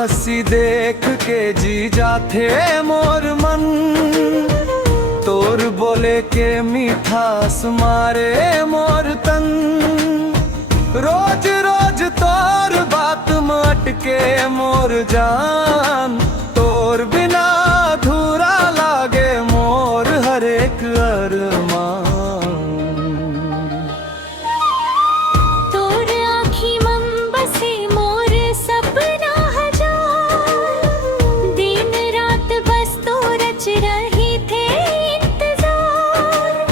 हंसी देख के जी जाते मोर मन, तोर बोले के मिठास मारे मोर तन। रोज रोज तोर बात में अटके मोर जान, तोर बिना अधूरा लागे मोर हर एक अरमान। तोर आँखी मम बसे मोर सपना हजार, दिन रात बस तो रच रही थे इंतजार।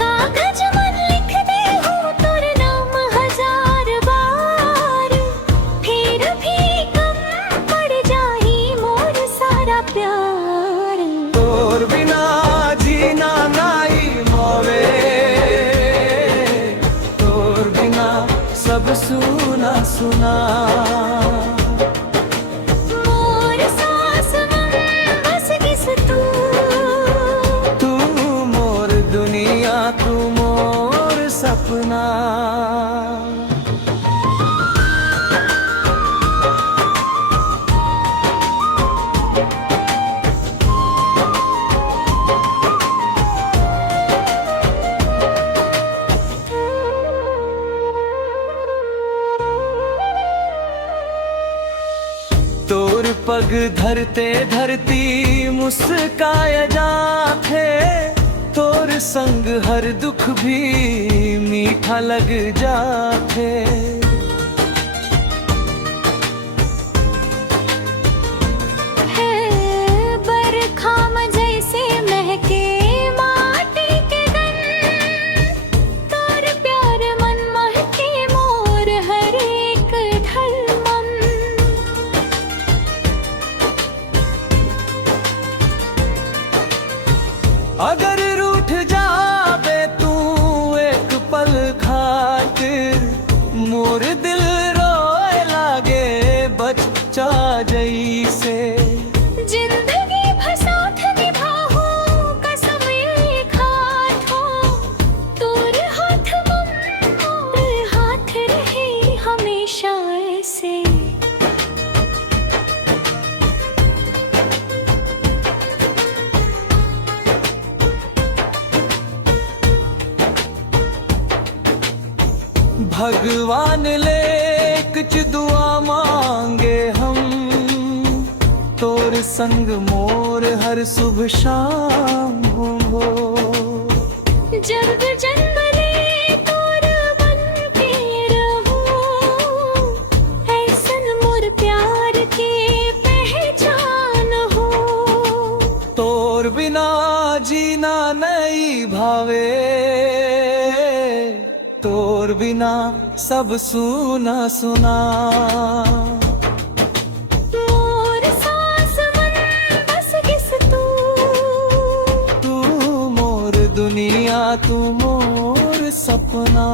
कागज मन लिख दे हूँ तोर नाम हजार बार, फिर भी कम पड़ जाही मोर सारा प्यार। तोर बिना जीना नाई मोवे, तोर बिना सब सुना सुना। मोर सांस मन बस किस तू मोर दुनिया, तू मोर सपना। तोर पग धरते धरती मुस्काया जाते, तोर संग हर दुख भी मीठा लग जाते। है बरखा में जैसे महके माटी के गन, तोर प्यार मन महके मोर हर एक ढलमन। अगर रूठ जाबे तू एक पल खातिर, मोर दिल रोए लागे बच्चा जैसे। जिंदगी भर साथ निभाहू कसम ये खाथो, तोर हाथ मम मोर हाथ रहे हमेशा ऐसे। भगवान ले कुछ दुआ मांगे हम, तोर संग मोर हर सुबह शाम हो। जब जन्म ले तोर बन के रहूं, ऐसन मोर प्यार के पहचान हो। तोर बिना जीना नहीं भावे, तोर बिना सब सुना सुना। मोर सांस मन बस किस तू मोर दुनिया, तू मोर सपना।